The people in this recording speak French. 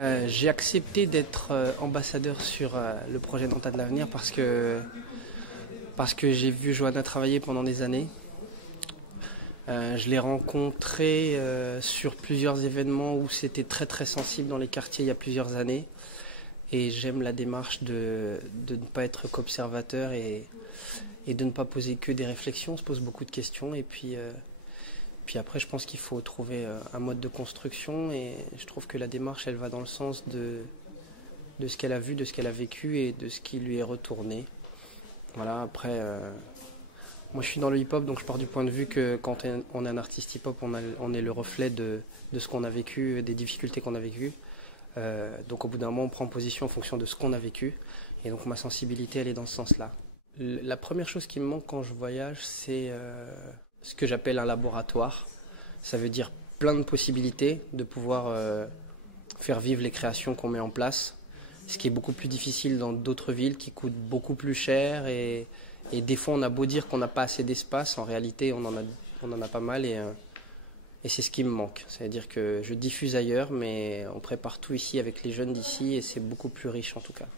J'ai accepté d'être ambassadeur sur le projet Nantes a de l'avenir parce que j'ai vu Johanna travailler pendant des années. Je l'ai rencontrée sur plusieurs événements où c'était très très sensible dans les quartiers il y a plusieurs années. Et j'aime la démarche de ne pas être qu'observateur et de ne pas poser que des réflexions. On se pose beaucoup de questions et puis après, je pense qu'il faut trouver un mode de construction et je trouve que la démarche, elle va dans le sens de ce qu'elle a vu, de ce qu'elle a vécu et de ce qui lui est retourné. Voilà, après, moi je suis dans le hip-hop, donc je pars du point de vue que quand on est un artiste hip-hop, on est le reflet de ce qu'on a vécu, des difficultés qu'on a vécues. Donc au bout d'un moment, on prend position en fonction de ce qu'on a vécu. Et donc ma sensibilité, elle est dans ce sens-là. La première chose qui me manque quand je voyage, c'est ce que j'appelle un laboratoire. Ça veut dire plein de possibilités de pouvoir faire vivre les créations qu'on met en place. Ce qui est beaucoup plus difficile dans d'autres villes qui coûtent beaucoup plus cher. Et des fois, on a beau dire qu'on n'a pas assez d'espace, en réalité, on en a pas mal. Et c'est ce qui me manque. C'est-à-dire que je diffuse ailleurs, mais on prépare tout ici avec les jeunes d'ici et c'est beaucoup plus riche en tout cas.